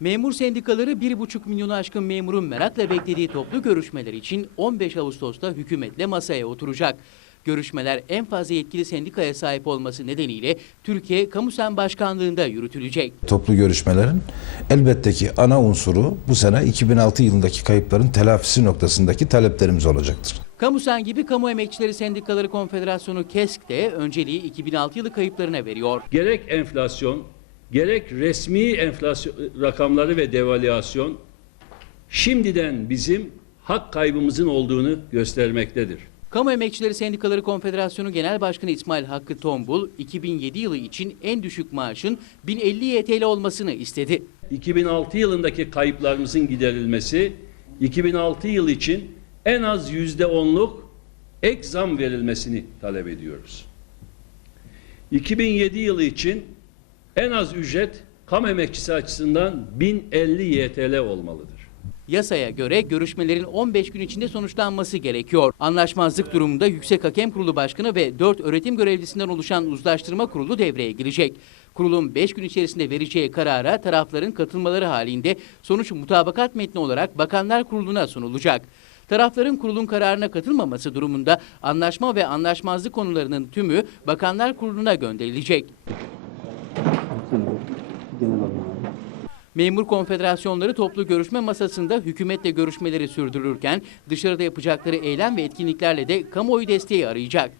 Memur sendikaları 1,5 milyonu aşkın memurun merakla beklediği toplu görüşmeler için 15 Ağustos'ta hükümetle masaya oturacak. Görüşmeler en fazla yetkili sendikaya sahip olması nedeniyle Türkiye Kamusen Başkanlığında yürütülecek. Toplu görüşmelerin elbette ki ana unsuru bu sene 2006 yılındaki kayıpların telafisi noktasındaki taleplerimiz olacaktır. Kamusen gibi Kamu Emekçileri Sendikaları Konfederasyonu KESK de önceliği 2006 yılı kayıplarına veriyor. gerek enflasyon, gerek resmi enflasyon rakamları ve devalüasyon şimdiden bizim hak kaybımızın olduğunu göstermektedir. Kamu Emekçileri Sendikaları Konfederasyonu Genel Başkanı İsmail Hakkı Tombul, 2007 yılı için en düşük maaşın 1050 YTL olmasını istedi. 2006 yılındaki kayıplarımızın giderilmesi, 2006 yıl için en az yüzde onluk ek zam verilmesini talep ediyoruz. 2007 yılı için en az ücret kamu emekçisi açısından 1050 YTL olmalıdır. Yasaya göre görüşmelerin 15 gün içinde sonuçlanması gerekiyor. Anlaşmazlık durumunda Yüksek Hakem Kurulu Başkanı ve 4 öğretim görevlisinden oluşan uzlaştırma kurulu devreye girecek. Kurulun 5 gün içerisinde vereceği karara tarafların katılmaları halinde sonuç mutabakat metni olarak Bakanlar Kurulu'na sunulacak. Tarafların kurulun kararına katılmaması durumunda anlaşma ve anlaşmazlık konularının tümü Bakanlar Kurulu'na gönderilecek. Memur konfederasyonları toplu görüşme masasında hükümetle görüşmeleri sürdürürken dışarıda yapacakları eylem ve etkinliklerle de kamuoyu desteği arayacak.